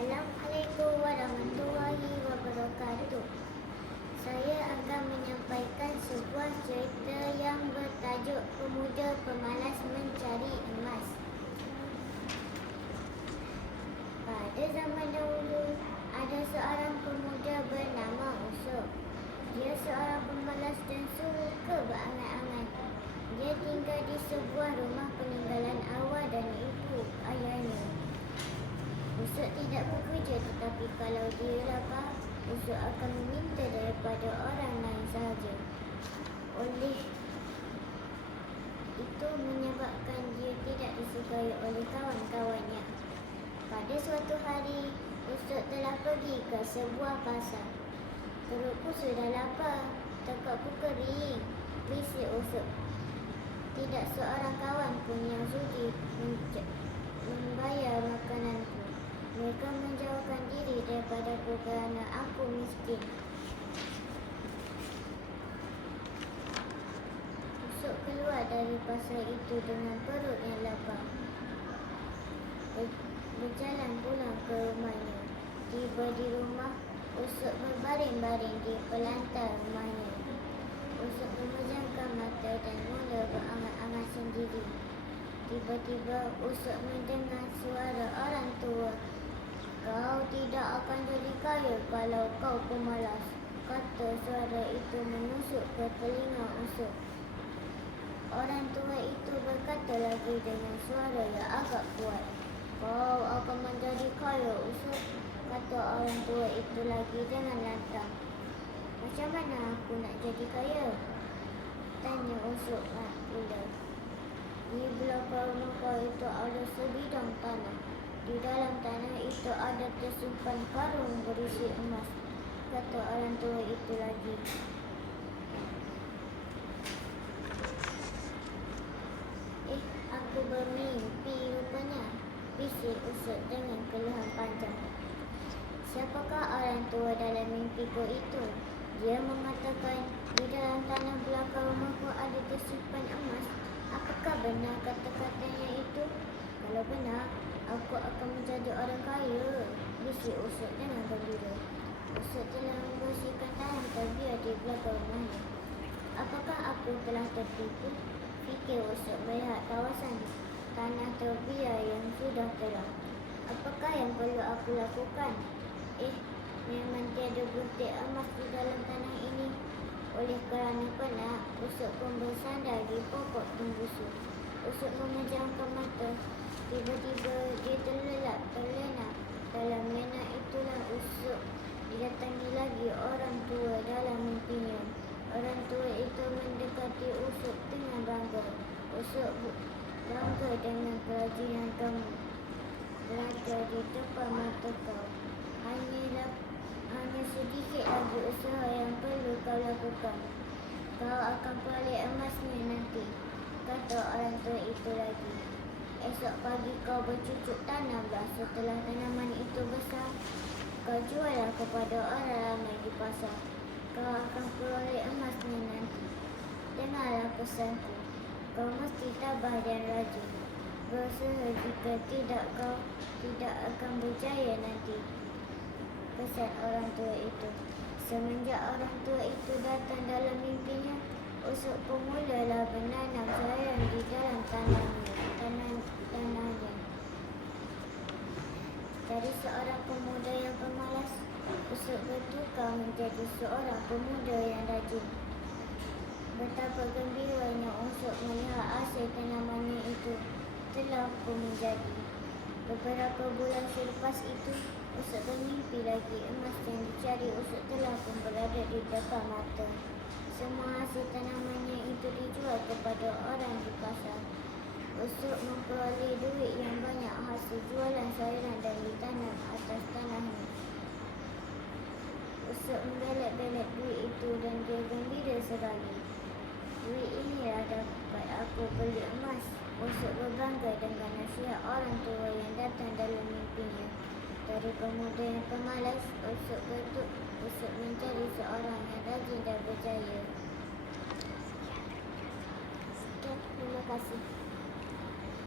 Assalamualaikum warahmatullahi wabarakatuh. Saya akan menyampaikan sebuah cerita yang bertajuk Pemuda Pemalas Mencari Emas. Pada zaman dahulu, ada seorang pemuda bernama Usop. Dia seorang pemalas dan suka berangan-angan. Dia tinggal di sebuah rumah peninggalan arwah dan ibu ayahnya. Usop tidak bekerja, tetapi kalau dia lapar, Usop akan meminta daripada orang lain sahaja. Oleh itu menyebabkan dia tidak disukai oleh kawan-kawannya. Pada suatu hari, Usop telah pergi ke sebuah pasar. Perutku sudah lapar, tekakku kering, bisik Usop. Tidak seorang kawan pun yang sudi membayar makananku. Mereka menjauhkan diri daripadaku kerana aku miskin. Usop keluar dari pasar itu dengan perut yang lapar. Berjalan pulang ke rumahnya. Tiba di rumah, Usop berbaring-baring di pelantar rumahnya. Usop memejamkan mata dan mula berangan-angan sendiri. Tiba-tiba Usop mendengar suara orang tua. "Kau tidak akan jadi kaya kalau kau pemalas," kata suara itu menusuk ke telinga Usop. Orang tua itu berkata lagi dengan suara yang agak kuat, "Kau akan menjadi kaya, Usop," kata orang tua itu lagi dengan lantang. "Macam mana aku nak jadi kaya?" tanya Usop pula. "Di belakang rumah kau itu ada sebidang tanah. Di dalam tanah itu ada tersimpan karung berisi emas," kata orang tua itu lagi. Aku bermimpi rupanya," bisik Usop dengan keluhan panjang. "Siapakah orang tua dalam mimpiku itu? Dia mengatakan di dalam tanah belakang rumahku ada tersimpan emas. Apakah benar kata-katanya itu? Kalau benar, aku akan menjadi orang kaya," bisik Usop dengan gembira. Usop telah membersihkan tanah terbiar di belakang rumahnya. "Apakah aku telah tertipu?" fikir Usop melihat kawasan tanah terbiar yang sudah terang. "Apakah yang perlu aku lakukan? Memang tiada butir emas di dalam tanah ini." Oleh kerana penat, Usop pun bersandar di pokok tembusu. Usop memejamkan mata. Tiba-tiba dia terlena. Dalam lena itulah Usop didatangi lagi orang tua dalam mimpinya. Orang tua itu mendekati Usop dengan bangga. "Usop, bangga dengan kerajinan kamu. Berada di depan mata kau. Hanya sedikit lagi usaha yang perlu kau lakukan. Kau akan peroleh emasnya nanti," kata orang tua itu lagi. "Esok pagi kau bercucuk tanamlah. Setelah tanaman itu besar, kau juallah kepada orang ramai di pasar. Kau akan peroleh emasnya nanti. Dengarlah pesanku. Kau mesti tabah dan rajin. Berusaha, jika tidak kau tidak akan berjaya nanti," pesan orang tua itu. Semenjak orang tua itu datang dalam mimpinya, Usop pun mulalah menanam sayuran di dalam tanahnya. Dari seorang pemuda yang pemalas, Usop bertukar menjadi seorang pemuda yang rajin. Betapa gembiranya Usop melihat hasil tanamannya itu telah pun menjadi. Beberapa bulan selepas itu, Usop bermimpi lagi. Emas yang dicari Usop telah pun berada di depan mata. Semua hasil tanamannya itu dijual kepada orang di pasar. Usop memperoleh duit yang banyak hasil jualan sayuran dan ditanam atas tanahnya. Usop membelet-belet duit itu dan dia gembira sekali. "Duit inilah dapat aku beli emas," Usop berbangga dengan nasihat orang tua yang datang dalam mimpinya. Dari pemuda yang pemalas, Usop menjadi seorang yang rajin dan berjaya. Terima kasih.